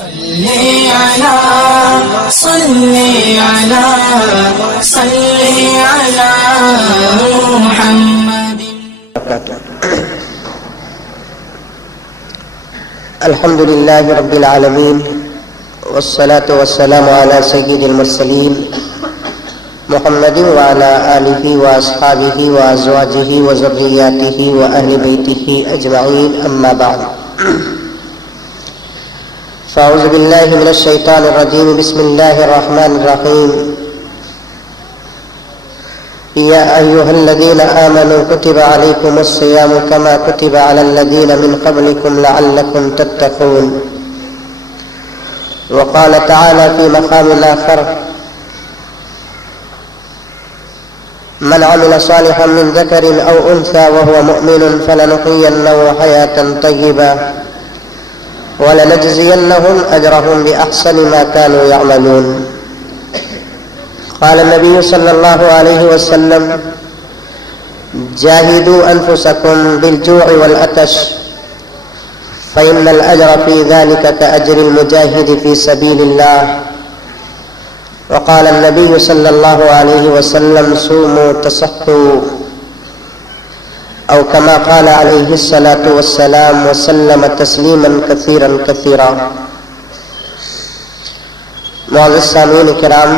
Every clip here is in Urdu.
صلی علی محمد. الحمد لله رب العالمين والصلاة والسلام على سيد المرسلين محمد وعلى آله وأصحابه وأزواجه وذرياته وأهل بيته أجمعين، أما بعد. فأعوذ بالله من الشيطان الرجيم. بسم الله الرحمن الرحيم. يا أيها الذين آمنوا كتب عليكم الصيام كما كتب على الذين من قبلكم لعلكم تتقون. وقال تعالى في مقام آخر: من عمل صالحا من ذكر أو أنثى وهو مؤمن فلنحيينه حياة طيبة ولنجزينهم أجرهم بأحسن ما كانوا يعملون. قال النبي صلى الله عليه وسلم: جاهدوا أنفسكم بالجوع والعطش فإن الأجر في ذلك كأجر المجاهد في سبيل الله. وقال النبي صلى الله عليه وسلم: صوموا تصحوا، أو كما قال عليه الصلاة والسلام، وسلم تسلیما كثيرا كثيرا. معزز سامعین کرام،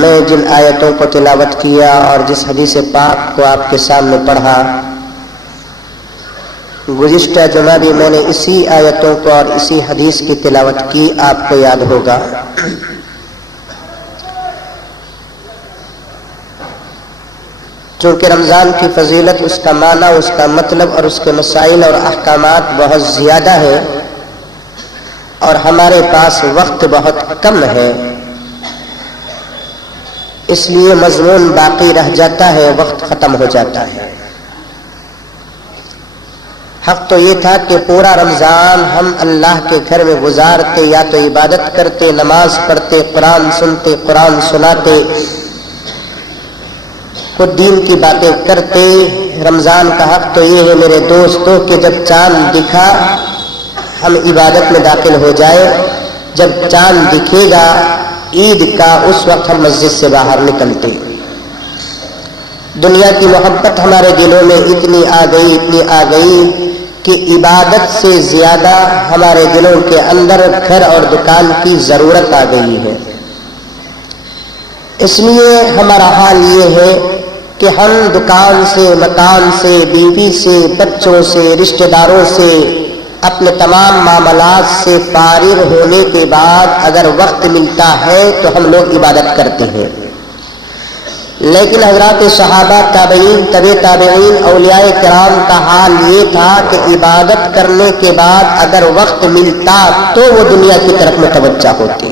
میں جن آیتوں کو تلاوت کیا اور جس حدیث پاک کو آپ کے سامنے پڑھا، گزشتہ جمعہ بھی میں نے اسی آیتوں کو اور اسی حدیث کی تلاوت کی، آپ کو یاد ہوگا. چونکہ رمضان کی فضیلت، اس کا معنی، اس کا مطلب اور اس کے مسائل اور احکامات بہت زیادہ ہے اور ہمارے پاس وقت بہت کم ہے، اس لیے مضمون باقی رہ جاتا ہے، وقت ختم ہو جاتا ہے. حق تو یہ تھا کہ پورا رمضان ہم اللہ کے گھر میں گزارتے، یا تو عبادت کرتے، نماز پڑھتے، قرآن سنتے، قرآن سناتے، خود دین کی باتیں کرتے. رمضان کا حق تو یہ ہے میرے دوستوں کہ جب چاند دکھا ہم عبادت میں داخل ہو جائے. جب چاند دکھے گا عید کا، اس وقت ہم مسجد سے باہر نکلتے. دنیا کی محبت ہمارے دلوں میں اتنی آ گئی کہ عبادت سے زیادہ ہمارے دلوں کے اندر گھر اور دکان کی ضرورت آ گئی ہے. اس لیے ہمارا حال یہ ہے کہ ہم دکان سے، مکان سے، بیوی سے، بچوں سے، رشتہ داروں سے، اپنے تمام معاملات سے فارغ ہونے کے بعد اگر وقت ملتا ہے تو ہم لوگ عبادت کرتے ہیں. لیکن حضرات صحابہ، تابعین، تبع تابعین، اولیاء کرام کا حال یہ تھا کہ عبادت کرنے کے بعد اگر وقت ملتا تو وہ دنیا کی طرف متوجہ ہوتے.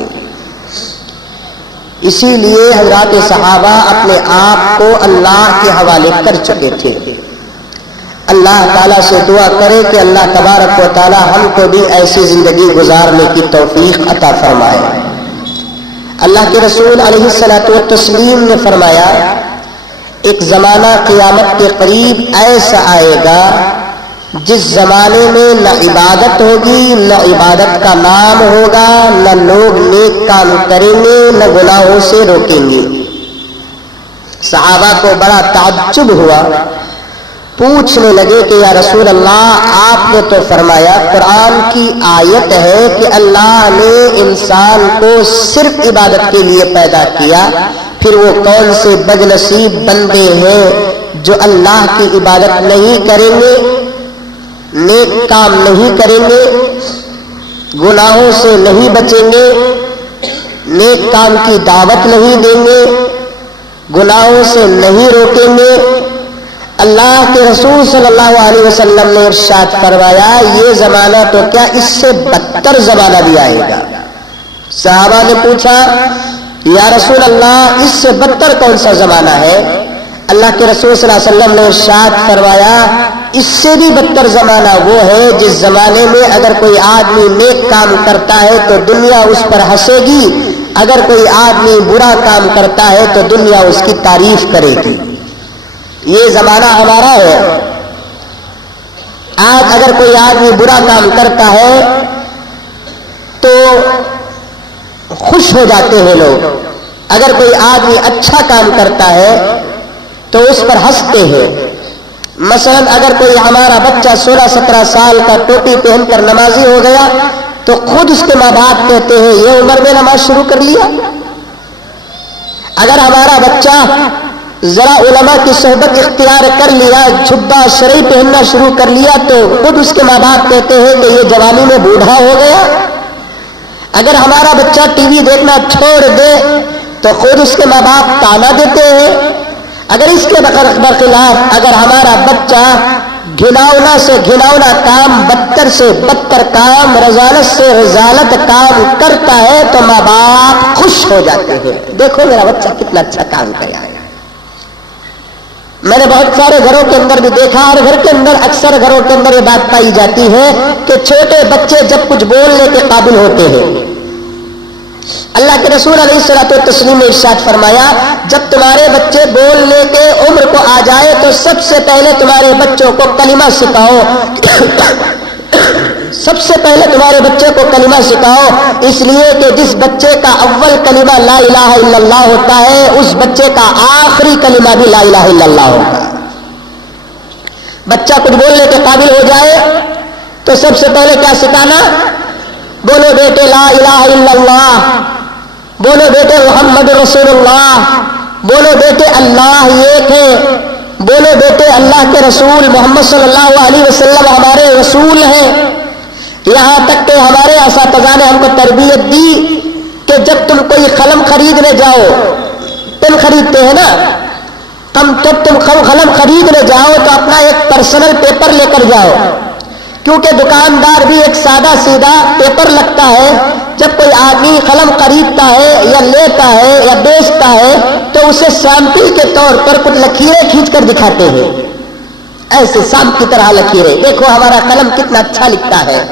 اسی لیے حضرات صحابہ اپنے آپ کو اللہ کے حوالے کر چکے تھے. اللہ تعالیٰ سے دعا کرے کہ اللہ تبارک و تعالیٰ ہم کو بھی ایسی زندگی گزارنے کی توفیق عطا فرمائے. اللہ کے رسول علیہ الصلوۃ والتسلیم نے فرمایا، ایک زمانہ قیامت کے قریب ایسا آئے گا جس زمانے میں نہ عبادت ہوگی، نہ عبادت کا نام ہوگا، نہ لوگ نیک کام کریں گے، نہ گناہوں سے روکیں گے. صحابہ کو بڑا تعجب ہوا، پوچھنے لگے کہ یا رسول اللہ، آپ نے تو فرمایا، قرآن کی آیت ہے کہ اللہ نے انسان کو صرف عبادت کے لیے پیدا کیا، پھر وہ کون سے بدنصیب بندے ہیں جو اللہ کی عبادت نہیں کریں گے، نیک کام نہیں کریں گے، گناہوں سے نہیں بچیں گے، نیک کام کی دعوت نہیں دیں گے، گناہوں سے نہیں روکیں گے. اللہ کے رسول صلی اللہ علیہ وسلم نے ارشاد فرمایا، یہ زمانہ تو کیا اس سے بدتر زمانہ بھی آئے گا. صحابہ نے پوچھا، یا رسول اللہ، اس سے بدتر کون سا زمانہ ہے؟ اللہ کے رسول صلی اللہ علیہ وسلم نے ارشاد فرمایا، اس سے بھی بدتر زمانہ وہ ہے جس زمانے میں اگر کوئی آدمی نیک کام کرتا ہے تو دنیا اس پر ہنسے گی، اگر کوئی آدمی برا کام کرتا ہے تو دنیا اس کی تعریف کرے گی. یہ زمانہ ہمارا ہے. آج اگر کوئی آدمی برا کام کرتا ہے تو خوش ہو جاتے ہیں لوگ، اگر کوئی آدمی اچھا کام کرتا ہے تو اس پر ہنستے ہیں۔ مثلا اگر کوئی ہمارا بچہ 16-17 سال کا ٹوپی پہن کر نمازی ہو گیا تو خود اس کے ماں باپ کہتے ہیں یہ عمر میں نماز شروع کر لیا۔ اگر ہمارا بچہ ذرا علماء کی صحبت اختیار کر لیا، جھبا شرعی پہننا شروع کر لیا تو خود اس کے ماں باپ کہتے ہیں کہ یہ جوانی میں بوڑھا ہو گیا۔ اگر ہمارا بچہ ٹی وی دیکھنا چھوڑ دے تو خود اس کے ماں باپ تانا دیتے ہیں۔ اگر اس کے برخلاف اگر ہمارا بچہ گھناؤنا سے گھناؤنا کام، بدتر سے بدتر کام، رذالت سے رذالت کام کرتا ہے تو ماں باپ خوش ہو جاتے ہیں، دیکھو میرا بچہ کتنا اچھا کام کیا ہے۔ میں نے بہت سارے گھروں کے اندر بھی دیکھا، اور گھر کے اندر اکثر گھروں کے اندر یہ بات پائی جاتی ہے کہ چھوٹے بچے جب کچھ بولنے کے قابل ہوتے ہیں، اللہ کے رسول علیہ الصلوۃ والتسلیم نے ارشاد فرمایا جب تمہارے بچے بولنے کے عمر کو آ جائے تو سب سے پہلے تمہارے بچوں کو کلمہ سکھاؤ، سب سے پہلے تمہارے بچے کو کلمہ سکھاؤ، اس لیے کہ جس بچے کا اول کلمہ لا الہ الا اللہ ہوتا ہے اس بچے کا آخری کلمہ بھی لا الہ الا اللہ ہوگا۔ بچہ کچھ بولنے کے قابل ہو جائے تو سب سے پہلے کیا سکھانا؟ بولو بیٹے لا الہ الا اللہ، بولو بیٹے محمد رسول اللہ، بولو بیٹے اللہ ایک ہے، بولو بیٹے اللہ کے رسول محمد صلی اللہ علیہ وسلم ہمارے رسول ہیں۔ یہاں تک کہ ہمارے اساتذہ نے ہم کو تربیت دی کہ جب تم کوئی قلم خریدنے جاؤ، پین خریدتے ہیں نا، جب تم قلم خریدنے جاؤ تو اپنا ایک پرسنل پیپر لے کر جاؤ، کیونکہ دکاندار بھی ایک سادہ سیدھا پیپر لگتا ہے، جب کوئی آدمی قلم خریدتا ہے یا لیتا ہے یا بیچتا ہے تو اسے سیمپل کے طور پر کچھ لکیریں کھینچ کر دکھاتے ہیں، ایسے سام کی طرح لکیریں، دیکھو ہمارا قلم کتنا اچھا لکھتا ہے۔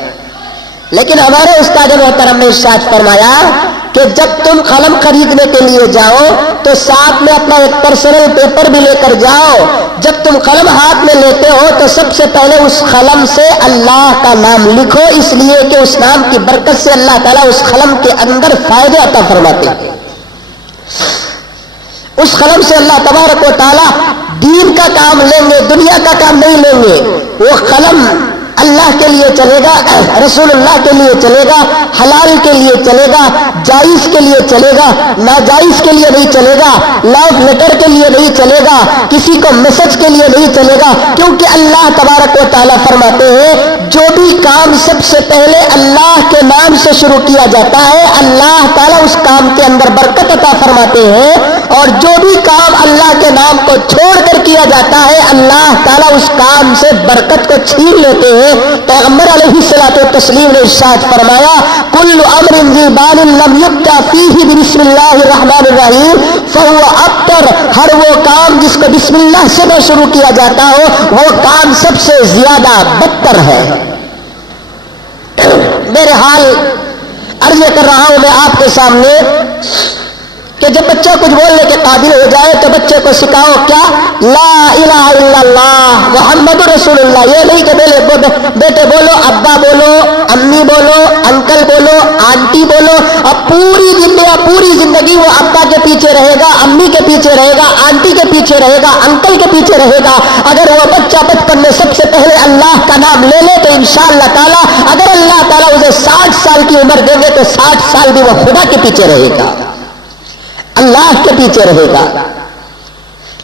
لیکن ہمارے استاد محترم نے ارشاد فرمایا کہ جب تم قلم خریدنے کے لیے جاؤ تو ساتھ میں اپنا ایک پرسنل پیپر بھی لے کر جاؤ، جب تم قلم ہاتھ میں لیتے ہو تو سب سے پہلے اس قلم سے اللہ کا نام لکھو، اس لیے کہ اس نام کی برکت سے اللہ تعالیٰ اس قلم کے اندر فائدے عطا فرماتے ہیں۔ اس قلم سے اللہ تبارک و تعالیٰ دین کا کام لیں گے، دنیا کا کام نہیں لیں گے۔ وہ قلم اللہ کے لیے چلے گا، رسول اللہ کے لیے چلے گا، حلال کے لیے چلے گا، جائز کے لیے چلے گا، ناجائز کے لیے نہیں چلے گا، لو لیٹر کے لیے نہیں چلے گا، کسی کو میسج کے لیے نہیں چلے گا، کیونکہ اللہ تبارک و تعالیٰ فرماتے ہیں جو بھی کام سب سے پہلے اللہ کے نام سے شروع کیا جاتا ہے اللہ تعالیٰ اس کام کے اندر برکت عطا فرماتے ہیں، اور جو بھی کام اللہ کے نام کو چھوڑ کر کیا جاتا ہے اللہ تعالیٰ اس کام سے برکت کو چھین لیتے ہیں۔ پیغمبر علیہ الصلوۃ والتسلیم نے ارشاد فرمایا کل امر ذی بال لم یبدا فیہ بسم اللہ الرحمن الرحیم فهو ابتر، ہر وہ کام جس کو بسم اللہ سے نہ شروع کیا جاتا ہو وہ کام سب سے زیادہ بدتر ہے۔ میرے حال عرض کر رہا ہوں میں آپ کے سامنے کہ جب بچہ کچھ بولنے کے قابل ہو جائے تو بچے کو سکھاؤ کیا؟ لا الہ الا اللہ محمد رسول اللہ۔ یہ نہیں کہ بیٹے بولو، ابا بولو، امی بولو، انکل بولو، آنٹی بولو، اب پوری زندگی وہ ابا کے پیچھے رہے گا، امی کے پیچھے رہے گا، آنٹی کے پیچھے رہے گا، انکل کے پیچھے رہے گا۔ اگر وہ بچہ بچپن میں سب سے پہلے اللہ کا نام لے لے تو انشاءاللہ تعالیٰ اگر اللہ تعالیٰ اسے 60 سال کی عمر دیں گے تو 60 سال بھی وہ خدا کے پیچھے رہے گا، اللہ کے پیچھے رہے گا۔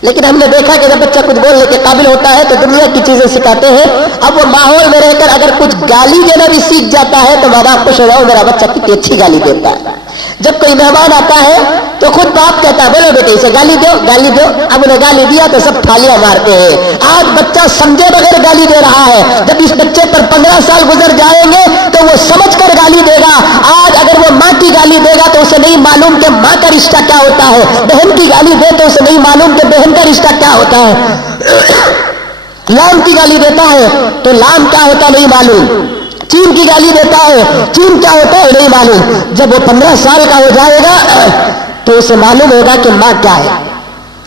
لیکن ہم نے دیکھا کہ جب بچہ کچھ بولنے کے قابل ہوتا ہے تو دنیا کی چیزیں سکھاتے ہیں، اب وہ ماحول میں رہ کر اگر کچھ گالی دینا بھی سیکھ جاتا ہے تو ماں باپ خوش ہو جاؤ میرا بچہ کتنی اچھی گالی دیتا ہے۔ جب کوئی مہمان آتا ہے تو خود باپ کہتا ہے بولو بیٹے اسے گالی دو گالی دو، اب انہیں گالی دیا تو سب تھالیاں مارتے ہیں۔ آج بچہ سمجھے بغیر گالی دے رہا ہے، جب اس بچے پر 15 سال گزر جائیں گے تو وہ سمجھ کر گالی دے گا۔ آج اگر وہ ماں کی گالی دے گا تو اسے نہیں معلوم کہ ماں کا رشتہ کیا ہوتا ہے، بہن کی گالی دے تو اسے نہیں معلوم کہ بہن کا رشتہ کیا ہوتا ہے، لام کی گالی دیتا ہے تو لام کیا ہوتا نہیں معلوم، چین کی گالی دیتا ہے چین کیا ہوتا ہے نہیں معلوم۔ جب وہ 15 سال کا ہو جائے گا تو اسے معلوم ہوگا کہ ماں کیا ہے۔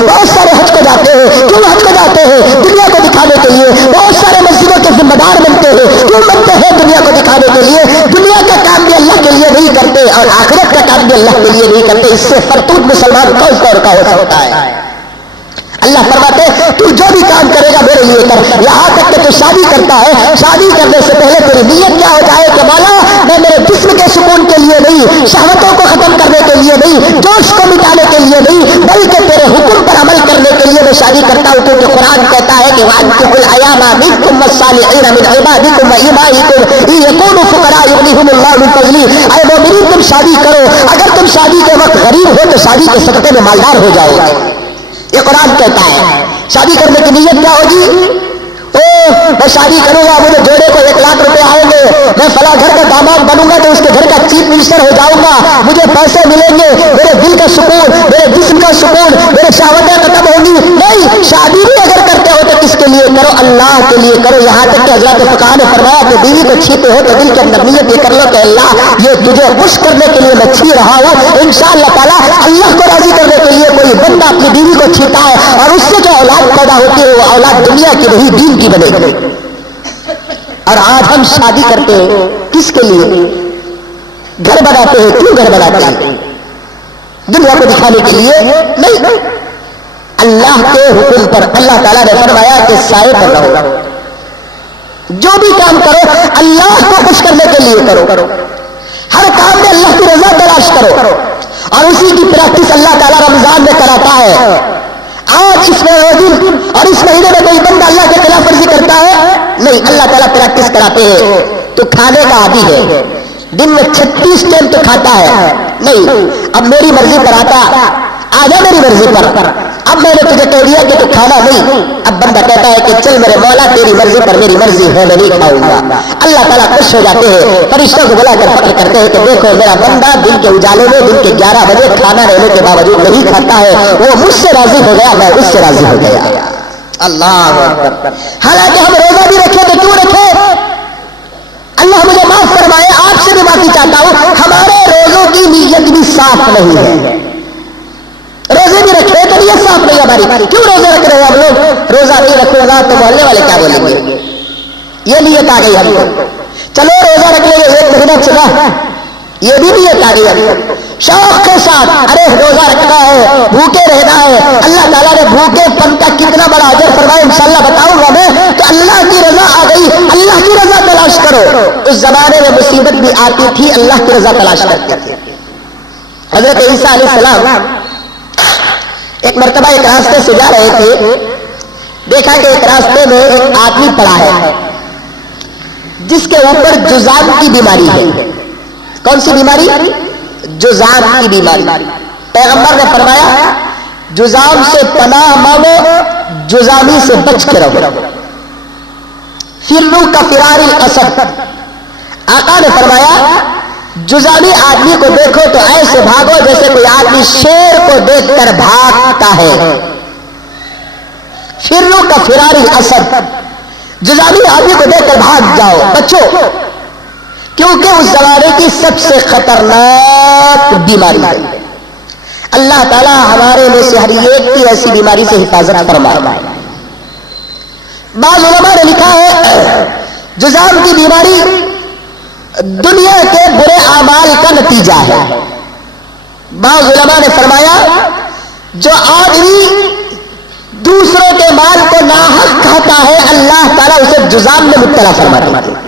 بہت سارے حج کو جاتے ہیں، کیوں حج کو جاتے ہیں؟ دنیا کو دکھانے کے لیے بہت سارے مسجدوں کے ذمہ دار بنتے ہیں، کیوں بنتے ہیں؟ دنیا کو دکھانے کے لیے۔ دنیا کا کام بھی اللہ کے لیے نہیں کرتے اور آخرت کا کام بھی اللہ کے لیے نہیں کرتے، اس سے فرتوت مسلمان کون کون کا ہو سکتا ہے؟ اللہ فرماتے تو جو بھی کام کرے گا میرے لیے کر، یہاں تک کہ تو شادی کرتا ہے، شادی کرنے سے پہلے تیری نیت کیا ہو جائے کہ مولا میں میرے جسم کے سکون کے لیے نہیں، شہوتوں کو ختم کرنے کے لیے نہیں، جوش کو مٹانے کے لیے نہیں، بلکہ تیرے حکم پر عمل کرنے کے لیے میں شادی کرتا ہوں، کیونکہ قرآن کہتا ہے کہ وَأَنكِحُوا الْأَيَامَ مِنكُمْ وَالصَّالِحِينَ مِنْ عِبَادِكُمْ وَإِمَائِكُمْ إِن يَكُونُوا فُقَرَاء يُغْنِهُمُ اللَّهُ مِنْ فَضْلِهِ۔ اے مومنین تم شادی کرو، اگر تم شادی کے وقت غریب ہو تو شادی کے صدقے میں مالدار ہو جاؤ گے، یہ قرآن کہتا ہے۔ شادی کرنے کی نیت کیا ہوگی؟ میں شادی کروں گا، مجھے جوڑے کو 1 لاکھ روپے آئیں گے، میں فلاں گھر کا داماد بنوں گا تو اس کے گھر کا چیف منسٹر ہو جاؤں گا، مجھے پیسے ملیں گے، میرے دل کا سکون، میرے جسم کا سکون، میرے شہوتیں ختم ہوں گی۔ نہیں، شادی بھی اگر کرتے ہو تو کس کے لیے کرو؟ اللہ کے لیے کرو۔ یہاں تک کہ حضرت فقہاء نے فرمایا کہ بیوی کو چھیتے ہو تو دل کے اندر نیت یہ کر لو کہ اللہ یہ تجھے خوش کرنے کے لیے میں چھی رہا ہوں، انشاءاللہ تعالیٰ اللہ کو راضی کرنے کے لیے کوئی بندہ اپنی بیوی کو چھیتا ہے اور اس سے جو اولاد پیدا ہوتی ہے وہ اولاد دنیا کی نہیں دین کی بنے گی۔ اور آج ہم شادی کرتے ہیں کس کے لیے؟ گھر بناتے ہیں، کیوں گھر بناتے ہیں؟ دنیا کو دکھانے کے لیے نہیں، اللہ کے حکم پر۔ اللہ تعالیٰ نے فرمایا کہ سائے پر رہو، جو بھی کام کرو اللہ کو خوش کرنے کے لیے کرو، ہر کام میں اللہ کی رضا تلاش کرو، اور اسی کی پریکٹس اللہ تعالیٰ رمضان میں کراتا ہے۔ آج اس دن اور اس مہینے میں کوئی بندہ اللہ کے خلاف ورزی کرتا ہے؟ نہیں، اللہ تعالیٰ پریکٹس کراتے ہیں۔ تو کھانے کا عادی ہے، دن میں 36 ٹائم تو کھاتا ہے، نہیں اب میری مرضی پر آتا، آجا میری مرضی پر، اب میں نے تجھے کہہ دیا کہ تو کھانا نہیں، اب بندہ کہتا ہے کہ چل میرے مولا تیری مرضی پر میری مرضی ہے میں نہیں کھاؤں گا۔ اللہ تعالیٰ خوش ہو جاتے ہیں، فرشتوں کو بلا کر فخر کرتے ہیں کہ دیکھو میرا بندہ دن کے اجالے میں دن کے 11 بجے کھانا رہنے کے باوجود نہیں کھاتا ہے، وہ مجھ سے راضی ہو گیا، میں اس سے راضی ہو گیا۔ اللہ اکبر۔ حالانکہ ہم روزہ بھی رکھے تو کیوں رکھے؟ اللہ مجھے معاف فرمائے، آپ سے بھی معافی چاہتا ہوں، ہمارے روزوں کی نیت بھی صاف نہیں ہے۔ روزے بھی رکھے تو نیت صاف نہیں ہماری، کیوں روزے رکھ رہے ہیں ہم لوگ؟ روزہ نہیں رکھوں گا تو محلے والے کیا بولیں گے؟ یہ نیت آ گئی ہم کو، چلو روزہ رکھ لیں گے 1 مہینہ چلا، یہ بھی نیت آ گئی ہم کو، شوق کے ساتھ ارے روزہ رکھنا ہے، بھوکے رہنا ہے۔ اللہ تعالیٰ نے بھوکے پن کا کتنا بڑا اجر فرمایا، انشاءاللہ بتاؤں گا میں۔ تو اللہ کی رضا آ گئی، اللہ کی رضا تلاش کرو۔ اس زمانے میں مصیبت بھی آتی تھی، اللہ کی رضا تلاش کرتے تھے۔ حضرت عیسیٰ علیہ السلام ایک مرتبہ ایک راستے سے جا رہے تھے، دیکھا کہ ایک راستے میں ایک آدمی پڑا ہے جس کے اوپر جذام کی بیماری ہے۔ کون سی بیماری؟ جذام کی بیماری۔ پیغمبر نے فرمایا جذام سے پناہ مانگو، جذامی سے بچ کے رہو، فرو کا فرار الاسد۔ آقا نے فرمایا جذامی آدمی کو دیکھو تو ایسے بھاگو جیسے کوئی آدمی شیر کو دیکھ کر بھاگتا ہے، فرو کا فرار الاسد۔ جذامی آدمی کو دیکھ کر بھاگ جاؤ، بچو، کیونکہ اس زمانے کی سب سے خطرناک بیماری ہے۔ اللہ تعالیٰ ہمارے میں سے ہر ایک کی ایسی بیماری سے حفاظت فرمائے۔ بعض علماء نے لکھا ہے جذام کی بیماری دنیا کے برے اعمال کا نتیجہ ہے۔ بعض علماء نے فرمایا جو آدمی دوسروں کے مال کو ناحق کھاتا ہے اللہ تعالیٰ اسے جذام میں مبتلا فرماتے ہیں۔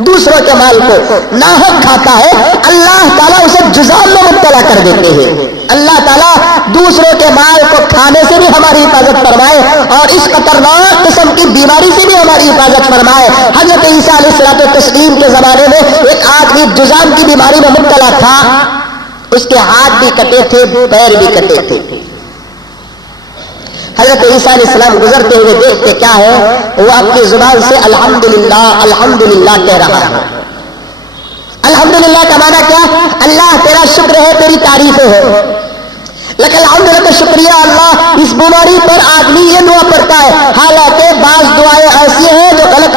دوسروں کے مال کو ناحق کھاتا ہے اللہ تعالیٰ اسے جذام میں مبتلا کر دیتے ہیں۔ اللہ تعالیٰ دوسروں کے مال کو کھانے سے بھی ہماری حفاظت فرمائے اور اس خطرناک قسم کی بیماری سے بھی ہماری حفاظت فرمائے۔ حضرت عیسیٰ علیہ الصلوۃ والتسلیم کے زمانے میں ایک آدمی جذام کی بیماری میں مبتلا تھا، اس کے ہاتھ بھی کٹے تھے، پیر بھی کٹے تھے۔ حضرت عیسیٰ علیہ السلام گزرتے ہوئے دیکھتے کیا ہے، وہ اپنی زبان سے الحمدللہ الحمدللہ کہہ رہا ہے۔ الحمدللہ کا معنی کیا؟ اللہ تیرا شکر ہے، تیری تعریفیں ہے، لیکن الحمدللہ شکریہ اللہ۔ اس بیماری پر آدمی یہ دعا پڑھتا ہے، حالانکہ بعض دعائیں ایسی ہیں جو غلط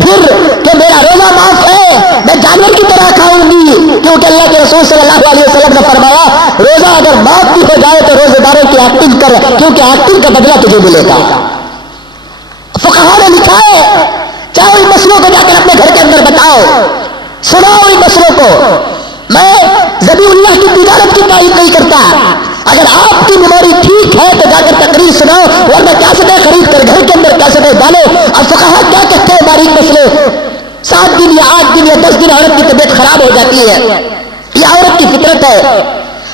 پھر کہ میرا روزہ معاف ہے، میں جانور کی طرح کھاؤں گی، کیونکہ اللہ کے رسول صلی اللہ علیہ وسلم نے فرمایا روزہ اگر معاف بھی ہو جائے تو روزے داروں کی ایکٹنگ کر، کیونکہ ایکٹنگ کا بدلہ تجھے ملے گا۔ فقہاء نے لکھا ہے چاہے ان مسئلوں کو جا کر اپنے گھر کے اندر بتاؤ، سناؤ ان مسئلوں کو۔ میں ذبیح اللہ کی تجارت کی تائید نہیں کرتا، اگر آپ کی میموری ٹھیک ہے تو جا کر تقریر سناؤ، ورنہ کیسٹیں خرید کر گھر کے اندر کیسٹیں ڈالو۔ اور فقہاء کیا کہتے ہیں باریک مسئلے، 7 دن یا 8 دن یا 10 دن عورت کی طبیعت خراب ہو جاتی ہے، یہ عورت کی فطرت ہے،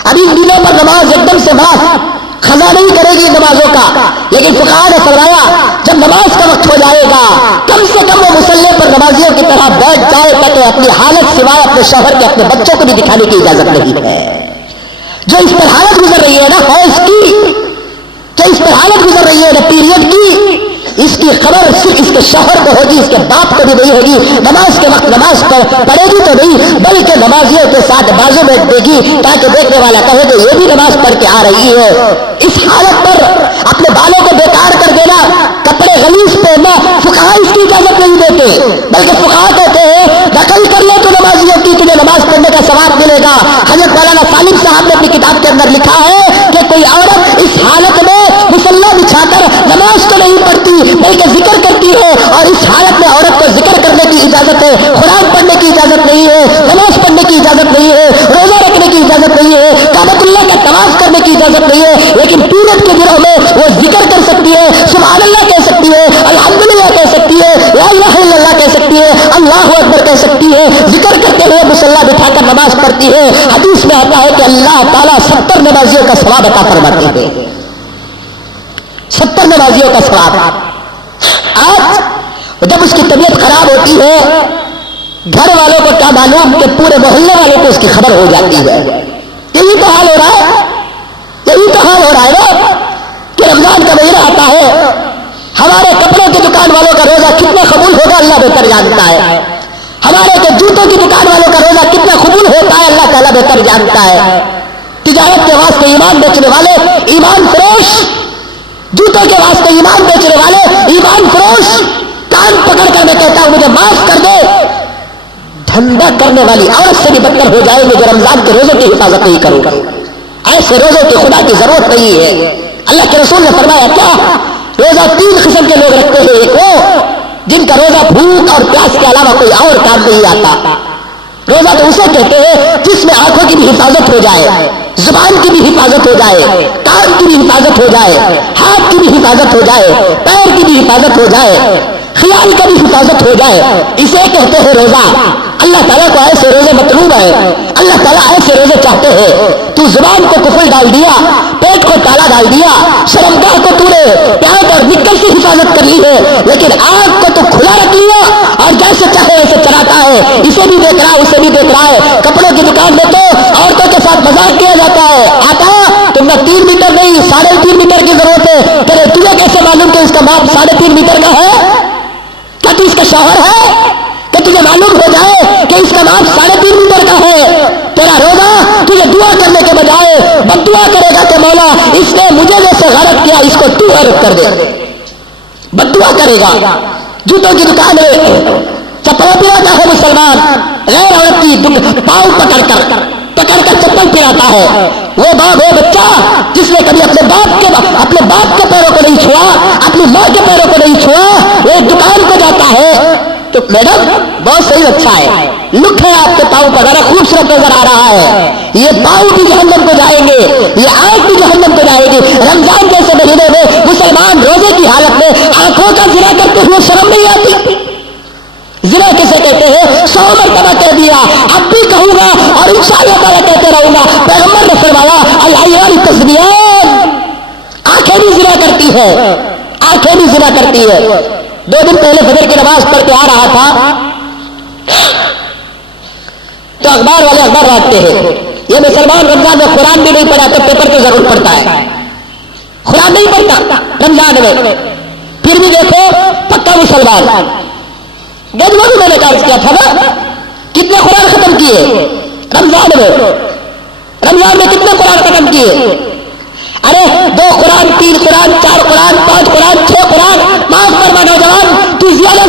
ابھی ان دنوں پر نماز ایک دم سے معاف خزا نہیں کرے گی نمازوں کا، لیکن فقہاء نے فرمایا جب نماز کا وقت ہو جائے گا کم سے کم وہ مصلی پر نمازیوں کی طرح بیٹھ جائے تاکہ اپنی حالت سوائے اپنے شوہر کے اپنے بچوں کو بھی دکھانے کی اجازت نہیں ہے۔ جو اس پر حالت گزر رہی ہے نا حیض کی، جو اس پر حالت گزر رہی ہے نا پیریڈ کی، اس کی خبر صرف اس کے شوہر کو ہوگی، اس کے باپ کو بھی نہیں ہوگی۔ نماز کے وقت نماز پڑھے گی تو نہیں بلکہ نمازیوں کے ساتھ بازو میں دے گی تاکہ دیکھنے والا کہے کہ یہ بھی نماز پڑھ کے آ رہی ہے۔ اس حالت پر اپنے بالوں کو بیکار کر دینا، کپڑے غلیظ پہننا، فقہاء اس کی اجازت نہیں دیتے، بلکہ فقہاء کہتے ہیں نقل کر لے تو نمازیوں کی تجھے نماز پڑھنے کا ثواب ملے گا۔ حضرت مولانا سالم صاحب نے اپنی کتاب کے اندر لکھا ہے کہ کوئی عورت اس حالت میں مصلی بچھا کر نماز تو نہیں پڑھتی بلکہ ذکر کرتی ہے، اور اس حالت میں عورت کو ذکر کرنے کی اجازت ہے، قرآن پڑھنے کی اجازت نہیں ہے، نماز پڑھنے کی اجازت نہیں ہے، روزہ رکھنے کی اجازت نہیں ہے، کعبۃ اللہ کا طواف کرنے کی اجازت نہیں ہے، لیکن پیریڈ کے دنوں میں وہ ذکر کر سکتی ہے، سبحان اللہ کہہ سکتی ہے، الحمدللہ کہہ سکتی ہے، لا الہ الا اللہ کہہ سکتی ہے، اللہ اکبر کہہ سکتی ہے، ذکر کرتے ہوئے مصلی بٹھا کر نماز پڑھتی ہے۔ حدیث میں آتا ہے کہ اللہ تعالیٰ 70 نمازیوں کا ثواب عطا فرماتے ہیں، 70 نمازیوں کا ثواب۔ آج جب اس کی طبیعت خراب ہوتی ہے گھر والوں کو کیا معلوم کہ پورے محلے والوں کو اس کی خبر ہو جاتی ہے۔ یہی تو حال ہو رہا ہے، یہی تو حال ہو رہا ہے نا کہ رمضان کا مہینہ آتا ہے، ہمارے کپڑوں کی دکان والوں کا روزہ کتنا قبول ہوگا اللہ بہتر جانتا ہے، ہمارے کے جوتوں کی دکان والوں کا روزہ کتنا قبول ہوتا ہے اللہ تعالیٰ بہتر جانتا ہے۔ تجارت کے واسطے ایمان بیچنے والے ایمان فروش، جوتوں کے واسطے ایمان بیچنے والے ایمان فروش، کان پکڑ کر میں کہتا ہوں مجھے معاف کر دے، دھندا کرنے والی عورت سے بھی بدتر ہو جائے گی جو رمضان کے روزوں کی حفاظت نہیں کرے گا۔ ایسے روزوں کی خدا کی ضرورت نہیں ہے۔ اللہ کے رسول نے فرمایا کیا روزہ 3 قسم کے لوگ رکھتے ہیں، ایک وہ جن کا روزہ بھوک اور پیاس کے علاوہ کوئی اور کام نہیں آتا۔ روزہ تو اسے کہتے ہیں جس میں آنکھوں کی بھی حفاظت ہو جائے، زبان کی بھی حفاظت ہو جائے، کان کی بھی حفاظت ہو جائے، ہاتھ کی بھی حفاظت ہو جائے، پیر کی بھی حفاظت ہو جائے، خیال کا بھی حفاظت ہو جائے، اسے کہتے ہیں روزہ۔ اللہ تعالیٰ کو ایسے روزے مطلوب ہے، اللہ تعالیٰ ایسے روزے چاہتے ہیں۔ تو زبان کو کفل ڈال دیا، پیٹ کو تالا ڈال دیا، شرمگاہ کو تو نے پیاٹ اور نکل سے حفاظت کر لی ہے، لیکن آنکھ کو تو کھلا رکھ لیا اور جیسے چاہے ایسے چلاتا ہے، اسے بھی دیکھ رہا ہے اسے بھی دیکھ رہا ہے۔ کپڑوں کی دکان میں تو عورتوں کے ساتھ مذاق کیا جاتا ہے، آتا تم نے 3 میٹر نہیں 3.5 میٹر کی ضرورت ہے، تیرے تجھے کیسے معلوم کہ اس کا ماپ 3.5 میٹر کا ہے؟ کیا تو اس کا شوہر ہے کہ تجھے معلوم ہو جائے کہ اس کا ماپ 3.5 میٹر کا ہے؟ تیرا روزہ تجھے دعا کرنے کے بجائے بد دعا کرے گا کہ مولا اس نے مجھے جیسے غلط کیا اس کو تو غلط کر دے، بد دعا کرے گا۔ جوتوں کی دکان ہے، چپل پھراتا ہے مسلمان، غیر عورت کی پاؤں پکڑ کر چپل پھراتا ہے۔ وہ باپ وہ بچہ جس نے کبھی اپنے باپ کے پیروں کو نہیں چھوا، اپنی ماں کے پیروں کو نہیں چھوا، وہ ایک دکان پہ جاتا ہے تو میڈم بہت صحیح اچھا ہے، لک ہے آپ کے پاؤں پر، ذرا خوبصورت نظر آ رہا ہے، یہ پاؤں بھی جہنم کو جائیں گے، یہ آنکھ بھی جہنم کو جائے گی۔ رمضان جیسے مہینے میں مسلمان روزے کی حالت میں آنکھوں کا زنا کرتے ہوئے شرم نہیں آتی؟ زنا کسے کہتے ہیں 100 مرتبہ کہہ دیا، اب بھی کہوں گا اور انشاءاللہ تعالیٰ کہتے رہوں گا۔ پیغمبر نے فرمایا العیان تزنیان، آنکھیں بھی زنا کرتی ہے، آنکھیں بھی زنا کرتی ہے۔ 2 دن پہلے فجر کی نماز پڑھ کے آ رہا تھا تو اخبار والے اخبار بانٹتے ہیں، یہ مسلمان رمضان میں قرآن بھی نہیں پڑھا تو پیپر تو ضرور پڑھتا ہے، قرآن نہیں پڑھتا رمضان میں، پھر بھی دیکھو پکا مسلمان۔ گجوا بھی میں نے کارج کیا تھا نا، کتنے قرآن ختم کیے رمضان میں کتنے قرآن ختم کیے؟ ارے 2 قرآن 3 قرآن 4 قرآن 5 قرآن 6 قرآن، معاف فرما نوجوان تو زیادہ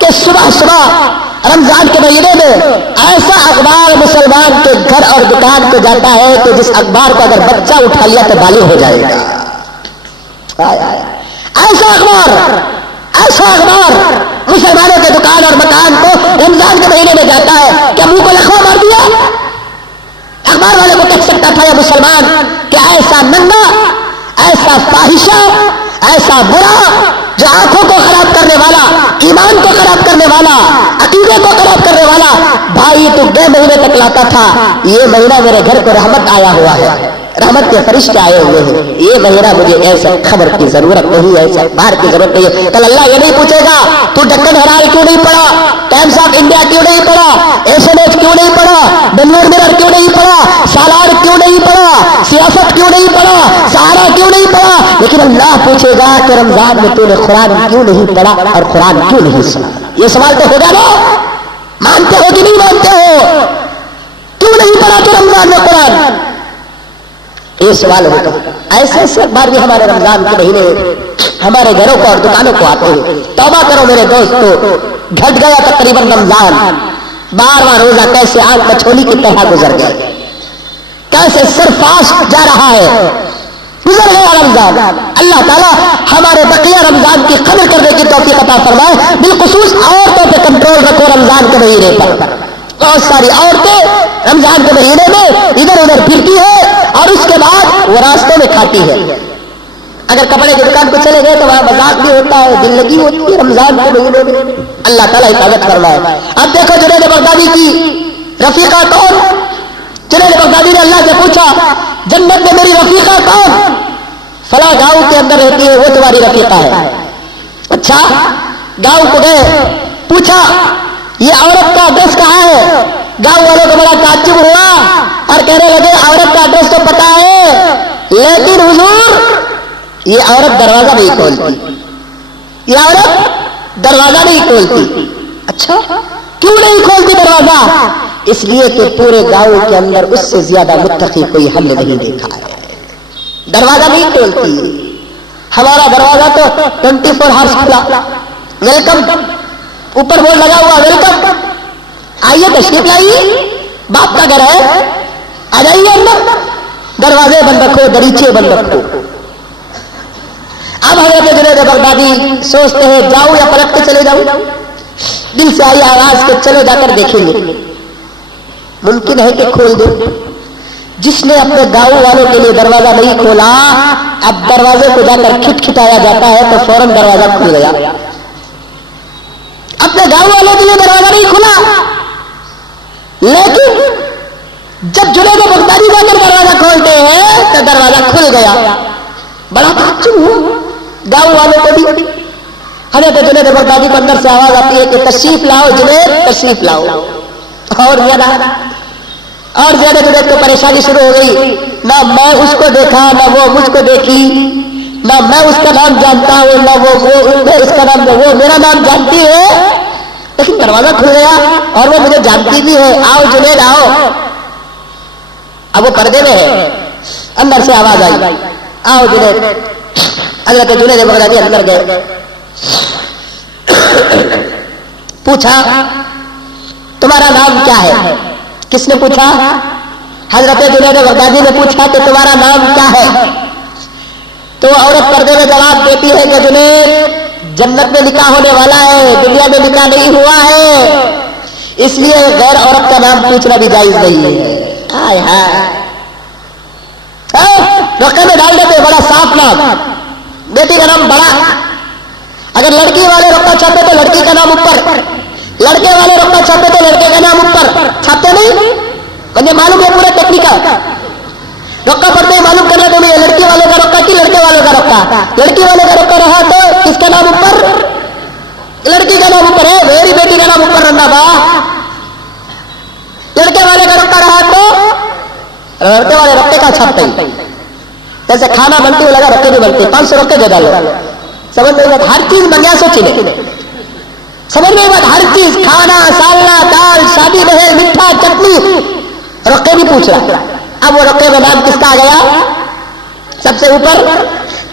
کہ صبح صبح رمضان کے مہینے میں ایسا اخبار مسلمان کے گھر اور دکان کو جاتا ہے کہ جس اخبار کو اگر بچہ اٹھا لیا تو بالغ ہو جائے گا. ایسا اخبار مسلمانوں کے دکان اور مکان کو رمضان کے مہینے میں جاتا ہے. کیا منہ کو لکھوا مار دیا؟ اخبار والے کو کہہ سکتا تھا یا مسلمان کہ ایسا ننگا، ایسا فاحشہ، ایسا برا جو آنکھوں کو خراب کرنے والا، ایمان کو خراب کرنے والا، عقیدے کو خراب کرنے والا بھائی تو 2 مہینے تک لاتا تھا، یہ مہینہ میرے گھر کو رحمت آیا ہوا ہے، رحمت کے فرشتے آئے ہوئے ہیں، یہ مہینہ مجھے ایسے خبر کی ضرورت نہیں ہے، ایسے اخبار کی ضرورت نہیں ہے. کل اللہ یہ نہیں پوچھے گا تو ڈکن ہرال کیوں نہیں پڑھا، ٹائمز آف انڈیا کیوں نہیں پڑھا، ایس کیوں نہیں پڑھا، بنگلور مرر کیوں نہیں پڑھا، سالار کیوں نہیں پڑھا، سیاست کیوں نہیں پڑھا، سہارا کیوں نہیں پڑھا. لیکن اللہ پوچھے گا کہ رمضان میں تو نے قرآن کیوں نہیں پڑھا اور قرآن کیوں نہیں سنا. یہ سوال تو ہوگا نا. مانتے ہو کہ نہیں مانتے ہو؟ کیوں نہیں پڑھا تو رمضان میں قرآن؟ یہ سوال ہوتا ہے. ایسے ایسے اخبار بھی ہمارے رمضان کے مہینے ہمارے گھروں کو اور دکانوں کو آتے ہیں. توبہ کرو میرے دوستو، گھٹ گیا تقریباً رمضان، 12واں روزہ کیسے آگ کچھولی کی طرح گزر گیا، کیسے صرف فاسٹ جا رہا ہے، گزر گیا رمضان. اللہ تعالیٰ ہمارے بقیہ رمضان کی قدر کرنے کی توفیق عطا فرمائے. بالخصوص عورتوں پہ کنٹرول رکھو رمضان کے مہینے پر. بہت ساری عورتیں رمضان کے مہینے میں ادھر ادھر پھرتی ہے اور اس کے بعد وہ راستوں میں کھاتی ہے. اگر کپڑے کی دکان کو چلے گئے تو وہاں مذاق بھی ہوتا ہے، دل لگی ہوتی ہے رمضان کے مہینے میں. اللہ تعالیٰ حفاظت فرمائے. اب دیکھو جنید بغدادی کی رفیقہ کون؟ جنید بغدادی نے اللہ سے پوچھا جنت میں میری رفیقہ کون؟ فلاں گاؤں کے اندر رہتی ہے، وہ تمہاری رفیقہ ہے. اچھا، گاؤں کو گئے، پوچھا یہ عورت کا ایڈریس کہاں ہے؟ گاؤں والوں کو بڑا تعجب ہوا اور کہنے لگے عورت کا ایڈریس تو پتا ہے، لیکن حضور یہ عورت دروازہ نہیں کھولتی، یہ عورت دروازہ نہیں کھولتی. اچھا، کیوں نہیں کھولتی دروازہ؟ اس لیے کہ پورے گاؤں کے اندر اس سے زیادہ متقی کوئی ہم نے نہیں دیکھا ہے. دروازہ نہیں کھولتی. ہمارا دروازہ تو 24 ہارس کھلا، ویلکم، اوپر بورڈ لگا ہوا ویلکم، آئیے تشریف لائیے، باپ کا گھر ہے، آ جائیے اندر. دروازے بند رکھو، دریچے بند رکھو. اب حضرت جنید بغدادی سوچتے ہیں جاؤ یا پلٹ کے چلے جاؤ. دل سے آئی آواز کے چلو جا کر دیکھیں گے. ممکن ہے کہ کھول دیں. جس نے اپنے گاؤں والوں کے لیے دروازہ نہیں کھولا، اب دروازے کو جا کر کھٹکھٹایا جاتا ہے تو فوراً دروازہ کھل گیا. اپنے گاؤں والوں کے لیے دروازہ نہیں کھلا، لیکن جب جنید بغدادی جا کر دروازہ کھولتے ہیں تو دروازہ کھل گیا. بڑا تعجب ہوا گاؤں والوں کو بھی. حضرت جنید بغدادی کو اندر سے آواز آتی ہے کہ تشریف لاؤ جنید، تشریف لاؤ. اور زیادہ جنید کو پریشانی شروع ہو گئی. نہ میں اس کو دیکھا، نہ وہ مجھ کو دیکھی، نہ میں اس کا نام جانتا ہوں، نہ وہ اس کا نام، وہ میرا نام جانتی ہے. لیکن دروازہ کھل گیا اور وہ مجھے جانتی بھی ہے. آؤ جنید آؤ. اب وہ پردے میں ہے. اندر سے آواز آئی آؤ جنید. حضرت جنید بغدادی اندر گئے. پوچھا تمہارا نام کیا ہے؟ کس نے پوچھا؟ حضرت جنید بغدادی نے پوچھا کہ تمہارا نام کیا ہے؟ تو عورت پردے میں جواب دیتی ہے کہ جنید جنت میں نکاح ہونے والا ہے، دنیا میں نکاح نہیں ہوا ہے، اس لیے غیر عورت کا نام پوچھنا بھی جائز نہیں ہے. ہائے ہائے، رقے میں ڈال دیتے بڑا صاف نام، بیٹی کا نام بڑا. اگر لڑکی والے رقہ چھاپے تو لڑکی کا نام اوپر، لڑکے والے رقہ چھاپے تو لڑکے کا نام اوپر. چھاپتے نہیں؟ مجھے معلوم ہے پورا ٹیکنیکل. رقہ پڑتے ہی معلوم کرنا تو نہیں، لڑکی والوں کا رقہ کی لڑکے والوں کا رقہ. لڑکی والے کا رقہ رہا تو کس کا نام اوپر؟ لڑکی کا نام اوپر ہے. میری بیٹی کا نام اوپر رہنا با. لڑکے والے کا رقہ رہا تو لڑکے والے رقے کا چھاپتے ہی. جیسے کھانا بنتی ہو لگا رقے بھی بنتی، 500 رقے دے ڈالو. سمجھ میں بات، ہر چیز منگیا سو چلے. سمجھ میں بات، ہر چیز، کھانا، سالنا، دال، شادی رہے، میٹھا، چٹنی، رقے بھی پوچھ رہا. اب وہ رقے میں نام کس کا آ گیا؟ سب سے اوپر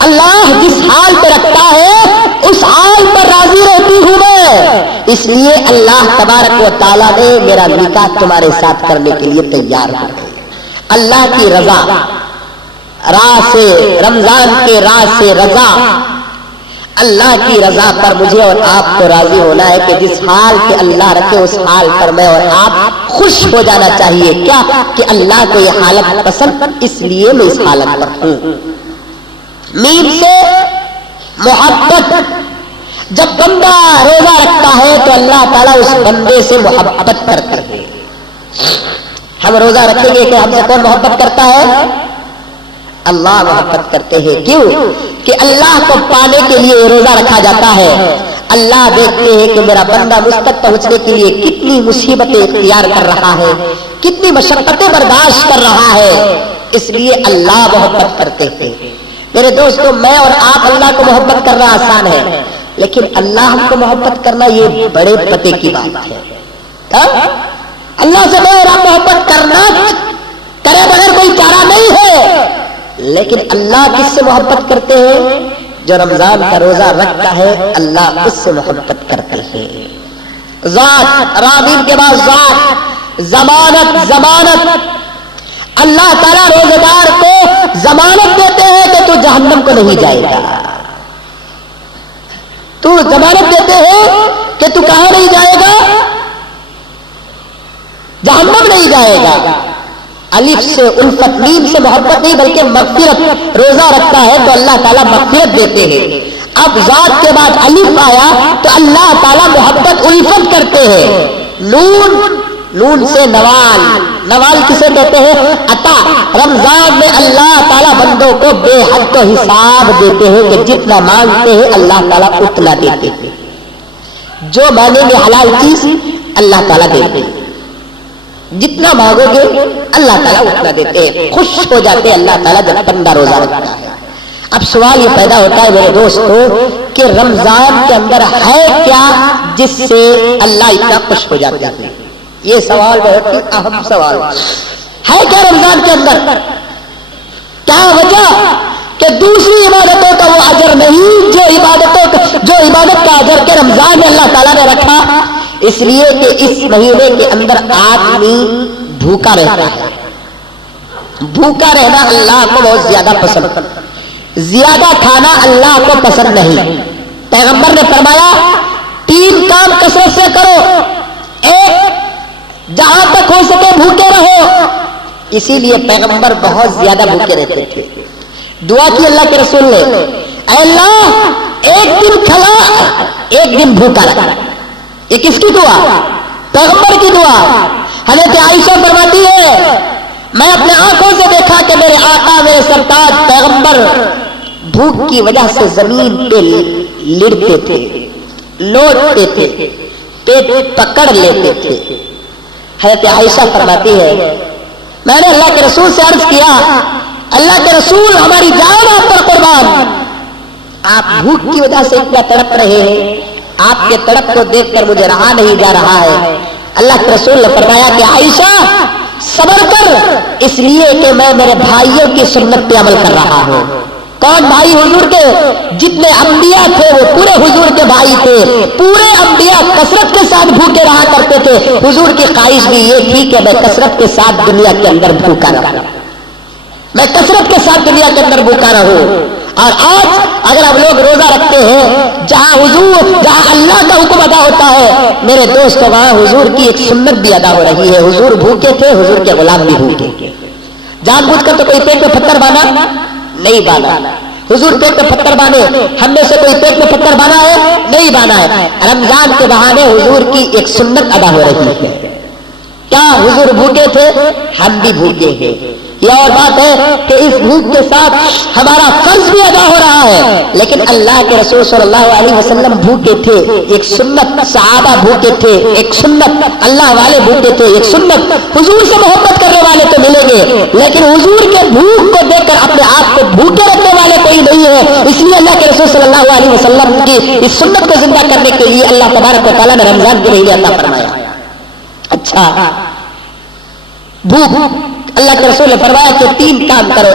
اللہ جس حال پہ رکھتا ہے اس حال پر راضی رہتی ہوں میں، اس لیے اللہ تبارک و تعالیٰ نے میرا نکاح تمہارے ساتھ کرنے کے لیے تیار ہو گئے۔ اللہ کی رضا، راز سے رمضان کے راز سے رضا، اللہ کی رضا پر مجھے اور آپ کو راضی ہونا ہے کہ جس حال کے اللہ رکھے اس حال پر میں اور آپ خوش ہو جانا چاہیے۔ کیا کہ اللہ کو یہ حالت پسند، اس لیے میں اس حالت پر ہوں۔ میم سے محبت، جب بندہ روزہ رکھتا ہے تو اللہ تعالیٰ اس بندے سے محبت کرتے ہیں۔ ہم روزہ رکھیں گے کہ ہم سے کون محبت کرتا ہے؟ اللہ محبت کرتے ہیں۔ کیوں کہ اللہ کو پانے کے لیے روزہ رکھا جاتا ہے۔ اللہ دیکھتے ہیں کہ میرا بندہ مجھ تک پہنچنے کے لیے کتنی مصیبتیں اختیار کر رہا ہے، کتنی مشقتیں برداشت کر رہا ہے، اس لیے اللہ محبت کرتے ہیں۔ میرے دوستو، میں اور آپ اللہ کو محبت کرنا آسان ہے، لیکن اللہ ہم کو محبت کرنا یہ بڑے پتے کی بات ہے۔ اللہ سے میں اور آپ محبت کرنا کرے بغیر کوئی چارہ نہیں ہے، لیکن اللہ کس سے محبت کرتے ہیں؟ جو رمضان کا روزہ رکھتا ہے اللہ اس سے محبت کرتے ہیں۔ ذات، رامین کے بعد ذات، ضمانت، اللہ تعالیٰ روزے دار کو ضمانت دیتے ہیں کہ تو جہنم کو نہیں جائے گا۔ تو ضمانت دیتے ہیں کہ تو کہاں نہیں جائے گا؟ جہنم نہیں جائے گا۔ الف سے الفت، میم سے محبت نہیں بلکہ مغفرت، روزہ رکھتا ہے تو اللہ تعالیٰ مغفرت دیتے ہیں۔ اب ذات کے بعد الف آیا تو اللہ تعالیٰ محبت الفت کرتے ہیں۔ نون سے نوال کسے کہتے ہیں؟ عطا۔ رمضان میں اللہ تعالیٰ بندوں کو بے حد تو حساب دیتے ہیں کہ جتنا مانگتے ہیں اللہ تعالیٰ اتنا دیتے ہیں۔ جو مانگیں گے حلال چیز اللہ تعالیٰ دیتے ہیں، جتنا مانگو گے اللہ تعالیٰ اتنا دیتے ہیں۔ خوش ہو جاتے ہیں اللہ تعالیٰ جب بندہ روزہ رکھتا ہے۔ اب سوال یہ پیدا ہوتا ہے میرے دوستو کہ رمضان کے اندر ہے کیا جس سے اللہ اتنا خوش ہو جاتا ہے؟ یہ سوال بہت ہی اہم سوال ہے۔ کیا رمضان کے اندر کیا وجہ کہ دوسری عبادتوں کا وہ اجر نہیں جو عبادت کا اجر کے رمضان میں اللہ تعالیٰ نے رکھا؟ اس لیے کہ اس مہینے کے اندر آدمی بھوکا رہتا ہے۔ بھوکا رہنا اللہ کو بہت زیادہ پسند، زیادہ کھانا اللہ کو پسند نہیں۔ پیغمبر نے فرمایا 3 کام کثرت سے کرو، ایک جہاں تک ہو سکے بھوکے رہو، اسی لیے پیغمبر بہت زیادہ بھوکے رہتے تھے۔ دعا کی اللہ کے رسول نے، اے اللہ ایک دن کھلا ایک دن بھوکا رہا۔ یہ کس کی دعا؟ پیغمبر کی دعا۔ حضرت عائشہ فرماتی ہے میں اپنے آنکھوں سے دیکھا کہ میرے آقا میرے سرتاج پیغمبر بھوک کی وجہ سے زمین پہ لڑتے تھے، لوٹتے تھے، پیٹ پکڑ لیتے تھے۔ حضرت عائشہ فرماتی ہے میں نے اللہ کے رسول سے عرض کیا اللہ کے رسول ہماری جان آپ پر قربان، آپ بھوک کی وجہ سے اتنا تڑپ رہے ہیں، آپ کے تڑپ کو دیکھ کر مجھے رہا نہیں جا رہا ہے۔ اللہ کے رسول نے فرمایا کہ عائشہ صبر کر، اس لیے کہ میں میرے بھائیوں کی سنت پہ عمل کر رہا ہوں۔ کون بھائی؟ حضور کے جتنے انبیاء تھے وہ پورے حضور کے بھائی تھے، پورے انبیاء کثرت کے ساتھ بھوکے رہا کرتے تھے۔ حضور کی خواہش بھی یہ تھی کہ میں کثرت کے ساتھ دنیا کے اندر بھوکا رہوں، میں کثرت کے ساتھ دنیا کے اندر بھوکا رہوں۔ اور آج اگر آپ لوگ روزہ رکھتے ہیں جہاں اللہ کا حکم ادا ہوتا ہے میرے دوست، وہاں حضور کی ایک سنت بھی ادا ہو رہی ہے۔ حضور بھوکے تھے، حضور کے غلام بھی بھوکے، جان بوجھ کر تو کوئی پیٹ میں پتھر بانا نہیں بانا۔ حضور پیٹ میں پتھر بانے، ہم میں سے کوئی پیٹ میں پتھر بانا ہے؟ نہیں بانا ہے۔ رمضان کے بہانے حضور کی ایک سنت ادا ہو رہی ہے۔ کیا حضور بھوکے تھے؟ ہم بھی بھوکے ہیں۔ یہ اور بات ہے کہ اس بھوک کے ساتھ ہمارا فرض بھی ادا ہو رہا ہے، لیکن اللہ کے رسول صلی اللہ علیہ وسلم بھوکے تھے، ایک سنت، صحابہ بھوکے تھے، ایک سنت، اللہ والے بھوکے تھے، ایک سنت۔ حضور سے محبت کرنے والے تو ملیں گے، لیکن حضور کے بھوک کو دیکھ کر اپنے آپ کو بھوکے رکھنے والے کوئی نہیں ہے۔ اس لیے اللہ کے رسول صلی اللہ علیہ وسلم کی اس سنت کو زندہ کرنے کے لیے اللہ تبارک و تعالیٰ نے رمضان کے مہینے عطا فرمایا۔ اچھا، بھوک، اللہ کے رسول نے فرمایا کہ 3 کام کرو،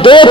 2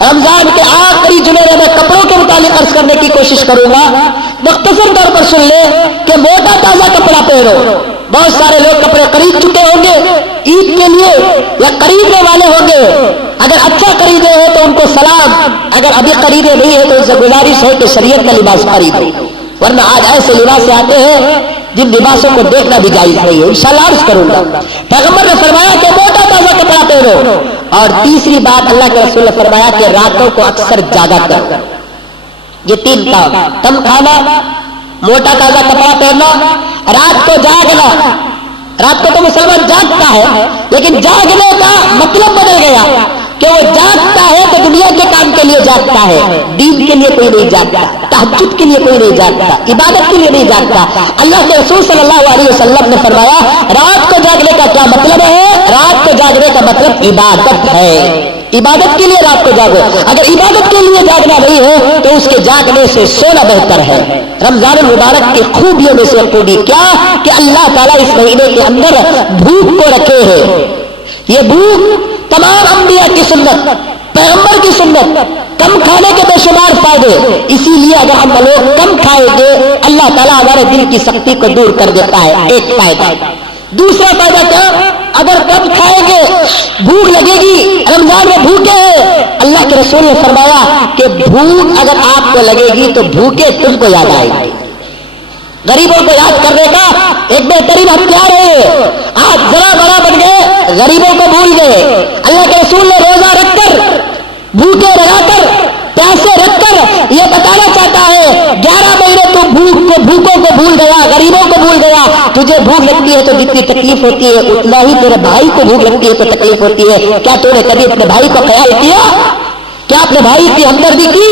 رمضان کے آخری جمعے میں کپڑوں کے متعلق عرض کرنے کی کوشش کروں گا. مختصر طور پر سن لے کہ موٹا تازہ کپڑا پہنو. بہت سارے لوگ کپڑے خرید چکے ہوں گے عید کے لیے یا خریدنے والے ہوں گے. اگر اچھا خریدے ہو تو ان کو سلام, اگر ابھی خریدے نہیں ہے تو ان سے گزارش ہے کہ شریعت کا لباس خریدو, ورنہ آج ایسے لباس آتے ہیں جن لباسوں کو دیکھنا بھی جائز نہیں ہے. انشاءاللہ عرض کروں گا. پیغمبر نے فرمایا کہ موٹا تازہ کپڑا پہنو. اور تیسری بات اللہ کے رسول نے فرمایا کہ راتوں کو اکثر جاگا کرو. یہ 3 کام, کم کھانا, موٹا تازہ کپڑا پہننا, رات کو جاگنا. رات کو تو مسلمان جاگتا ہے لیکن جاگنے کا مطلب بدل گیا کہ وہ جاگتا ہے تو دنیا کے کام کے لیے جاگتا ہے, دین کے لیے کوئی نہیں جاگتا, تہجد کے لیے کوئی نہیں جاگتا, عبادت کے لیے نہیں جاگتا. اللہ کے رسول صلی اللہ علیہ وسلم نے فرمایا رات کو جاگنے کا کیا مطلب ہے؟ رات کو جاگنے کا مطلب عبادت ہے. عبادت کے لیے رات کو جاگو. اگر عبادت کے لیے جاگنا نہیں ہے تو اس کے جاگنے سے سونا بہتر ہے. رمضان المبارک کی خوبیوں میں سے خوبی کیا کہ اللہ تعالیٰ اس مہینے کے اندر بھوک کو رکھے ہیں. یہ بھوک تمام انبیاء کی سنت, پیغمبر کی سنت, کم کھانے کے بے شمار فائدے. اسی لیے اگر ہم لوگ کم کھائیں گے اللہ تعالیٰ ہمارے دل کی سختی کو دور کر دیتا ہے. ایک فائدہ. دوسرا فائدہ کیا؟ اگر کم کھائیں گے بھوک لگے گی. رمضان میں بھوکے ہیں, اللہ کے رسول نے فرمایا کہ بھوک اگر آپ کو لگے گی تو بھوکے تم کو یاد آئے گی. غریبوں کو یاد کرنے کا ایک بہترین ہتھیار ہے. آج ذرا بڑا بن گئے, غریبوں کو بھول گئے. اللہ کے رسول نے روزہ رکھ کر, بھوکے رہا کر, پیسے رکھ کر یہ بتانا چاہتا ہے 11 مہینے تو بھوکوں کو بھول گیا, غریبوں کو بھول گیا. تجھے بھوک لگتی ہے تو جتنی تکلیف ہوتی ہے اتنا ہی تیرے بھائی کو بھوک لگتی ہے تو تکلیف ہوتی ہے. کیا تو نے کبھی اپنے بھائی کو خیال کیا؟ کیا اپنے بھائی کی ہمدردی کی؟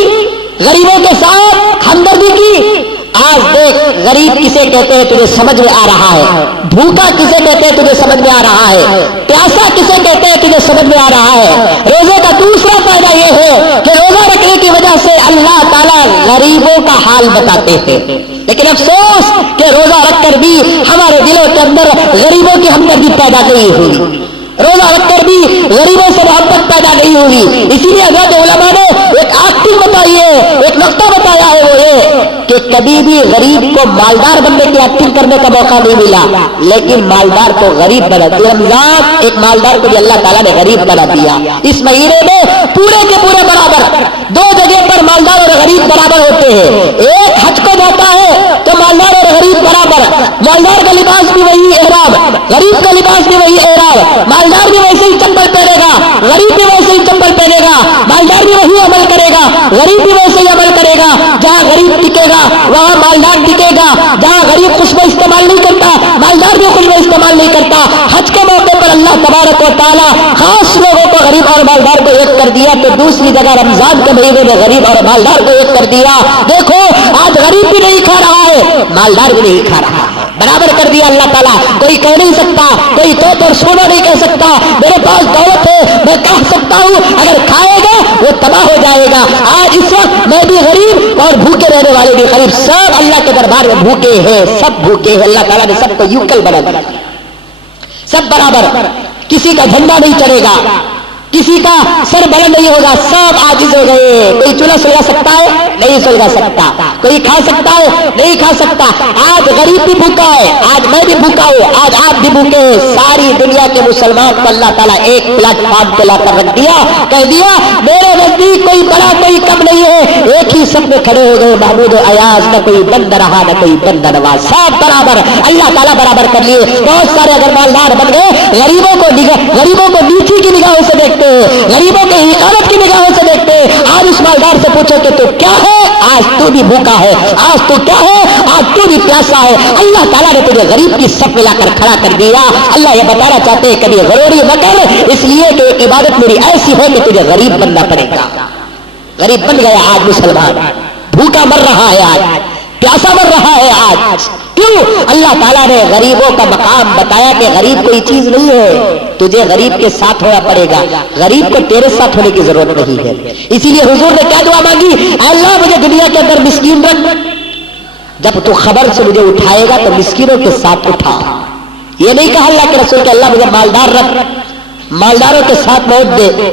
غریبوں کے ساتھ ہمدردی کی؟ آج دیکھ غریب کسے کہتے ہیں تجھے سمجھ میں آ رہا ہے, بھوکا کسے کہتے ہیں تجھے سمجھ میں آ رہا ہے, پیاسا کسے کہتے ہیں تجھے سمجھ میں آ رہا ہے. روزے کا دوسرا فائدہ یہ ہے کہ روزہ رکھنے کی وجہ سے اللہ تعالیٰ غریبوں کا حال بتاتے ہیں. لیکن افسوس کہ روزہ رکھ کر بھی ہمارے دلوں کے اندر غریبوں کی ہمدردی پیدا نہیں ہوئی, روزہ رکھ کر بھی غریبوں سے محبت پیدا نہیں ہوئی. اسی لیے حضرت علماء نے ایک ایکٹنگ بتائی ہے, ایک نقطہ بتایا ہے, وہ یہ کہ کبھی بھی غریب کو مالدار بننے کی ایکٹنگ کرنے کا موقع نہیں ملا لیکن مالدار کو غریب بنا دیا. رمضان ایک مالدار کو بھی اللہ تعالیٰ نے غریب بنا دیا. اس مہینے میں پورے کے پورے برابر 2 جگہ پر مالدار اور غریب برابر ہوتے ہیں. ایک حج کو جاتا ہے تو مالدار اور غریب برابر, مالدار کا لباس بھی وہی احرام, غریب کا لباس بھی وہی احرام. مالدار بھی ویسے ہی چپل پہنے گا, غریب بھی ویسے ہی چپل پہنے گا. مالدار بھی وہی عمل کرے گا, غریب بھی ویسے ہی عمل کرے گا. جہاں غریب ٹکے گا وہاں مالدار ٹکے گا. جہاں غریب خوشبو استعمال نہیں کرتا مالدار بھی خوشبو استعمال نہیں کرتا. حج کے موقع پر اللہ تبارک و تعالیٰ خاص لوگوں کو غریب اور مالدار کو ایک کر دیا تو دوسری جگہ رمضان کے مہینے میں غریب اور مالدار کو ایک کر دیا. دیکھو آج غریب بھی نہیں کھا رہا ہے, مالدار بھی نہیں کھا رہا ہے, برابر کر دیا اللہ تعالیٰ. کوئی کہہ نہیں سکتا, کوئی تو پر سونا نہیں کہہ سکتا میرے پاس دولت ہے میں کہہ سکتا ہوں, اگر کھائے گا وہ تباہ ہو جائے گا. آج اس وقت میں بھی غریب اور بھوکے رہنے والے بھی غریب, سب اللہ کے دربار میں بھوکے ہیں, سب بھوکے ہیں. اللہ تعالیٰ نے سب کو یوکل بنا دیا, سب برابر, کسی کا جھنڈا نہیں چڑھے گا, کسی کا سر بلند نہیں ہوگا, سب عاجز ہو گئے. کوئی چولہا سلگا سکتا ہے نہیں سلگا سکتا, کوئی کھا سکتا ہے نہیں کھا سکتا. آج غریب بھی بھوکا ہے, آج میں بھی بھوکا ہوں, آج آپ بھی بھوکے ہیں. ساری دنیا کے مسلمان کو اللہ تعالیٰ ایک پلیٹ فارم پہ لا کر رکھ دیا, کہہ دیا میرے نزدیک کوئی بڑا کوئی کم نہیں ہے, ایک ہی سب میں کھڑے ہو گئے محمود و ایاز, نہ کوئی بند رہا نہ کوئی بند نواز, سب برابر. اللہ تعالیٰ برابر کر لیے. بہت سارے اگر مالدار بن گئے غریبوں کو نیچی کی نگاہوں سے دیکھتے, غریبوں کے حقارت کی نگاہوں سے دیکھتے. آج اس مالدار سے پوچھو کہ تو کیا ہے, آج تو بھی بھوکا ہے, آج تو کیا ہے, آج تو بھی پیاسا ہے. اللہ تعالیٰ نے تجھے غریب کی صف میں لا کر کھڑا کر دیا. اللہ یہ بتانا چاہتے ہیں کبھی غروری نہ کر, اس لیے کہ عبادت میری ایسی ہو کہ تجھے غریب بننا پڑے گا. غریب بن گیا آج مسلمان, بھوکا مر رہا ہے, آج پیاسا مر رہا ہے. آج کیوں؟ اللہ تعالیٰ نے غریبوں کا مقام بتایا کہ غریب کوئی چیز نہیں ہے, تجھے غریب کے ساتھ ہونا پڑے گا, غریب کو تیرے ساتھ ہونے کی ضرورت نہیں ہے. اسی لیے حضور نے کیا دعا مانگی, اللہ مجھے دنیا کے اندر مسکین رکھ, جب تو خبر سے مجھے اٹھائے گا تو مسکینوں کے ساتھ اٹھا. یہ نہیں کہا اللہ کے رسول کہ اللہ مجھے مالدار رکھ, مالداروں کے ساتھ موت دے.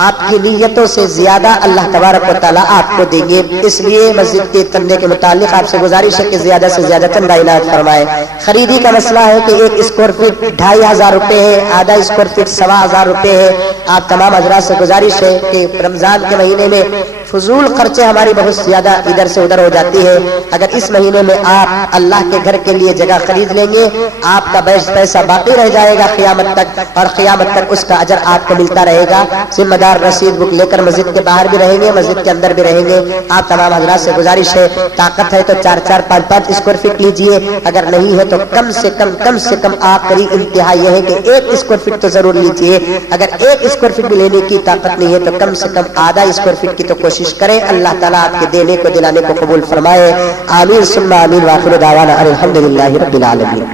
آپ کی نیتوں سے زیادہ اللہ تبارک و تعالیٰ آپ کو دیں گے. اس لیے مسجد کے چندے کے متعلق آپ سے گزارش ہے کہ زیادہ سے زیادہ چندہ عنایت فرمائے. خریدی کا مسئلہ ہے کہ 1 اسکوائر فٹ 2500 روپے ہے, آدھا اسکوائر فٹ 1500 روپے ہے. آپ تمام حضرات سے گزارش ہے کہ رمضان کے مہینے میں فضول خرچے ہماری بہت زیادہ ادھر سے ادھر ہو جاتی ہے. اگر اس مہینے میں آپ اللہ کے گھر کے لیے جگہ خرید لیں گے, آپ کا پیسہ باقی رہ جائے گا قیامت تک, اور قیامت تک اس کا اجر آپ کو ملتا رہے گا. ذمہ دار رسید بک لے کر مسجد کے باہر بھی رہیں گے, مسجد کے اندر بھی رہیں گے. آپ تمام حضرات سے گزارش ہے, طاقت ہے تو 4-4 5-5 اسکوائر فٹ لیجئے, اگر نہیں ہے تو کم سے کم آپ قریب انتہا یہ ہے کہ 1 اسکوائر فٹ تو ضرور لیجئے. اگر 1 اسکوائر فٹ بھی لینے کی طاقت نہیں ہے تو کم سے کم آدھا اسکوائر فٹ کی تو کوشش کریں. اللہ تعالیٰ آپ کے دینے کو دلانے کو قبول فرمائے. آمین ثم آمین. وآخر دعوانا الحمدللہ رب العالمین.